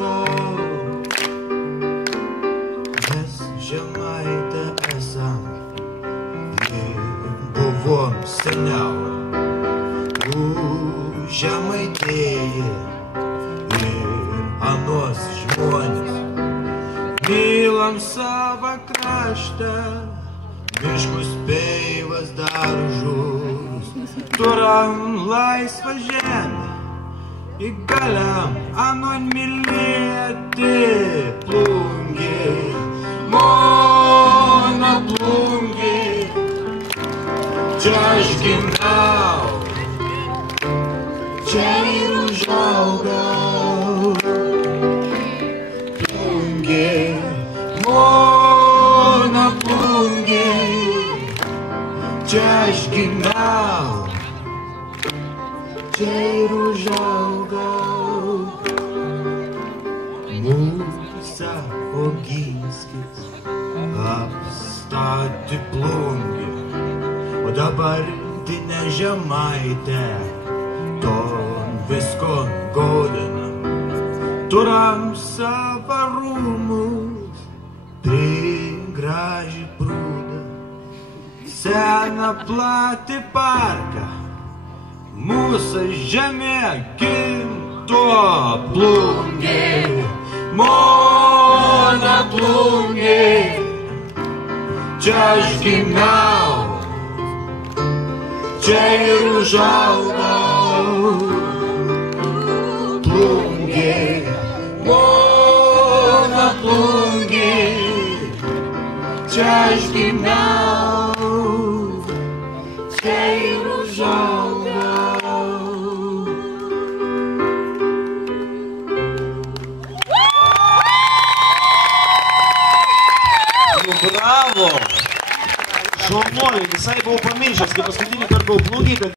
užaugau, mes Žemaitė esam ir buvom seniau. Žemaitėje ir anuos žmonės mylam savo kraštą, miškus peivas daržus, turam laisvą žemę, įgaliam anon mylėti plungiai, mano plungiai, čia aš gimiau, čia ir užaugau, plungiai, mano plungiai, čia aš gimiau, čia ir užaugau. Mūsa Oginskis apstatė plungį, o dabartinė Žemaitė ton visko gaudina. Turam savo rūmus, prie graži prūdą, seną platį parką, mūsų žemė gimto plungiai, mano plungiai, čia aš gimiau, čia ir užaugau, plungiai, mano plungiai, čia aš gimiau, čia ir užaugau. Bravo! Šaunuoliai, visai buvau pamiršęs, kai paskutinį kartą buvau plungėj, kad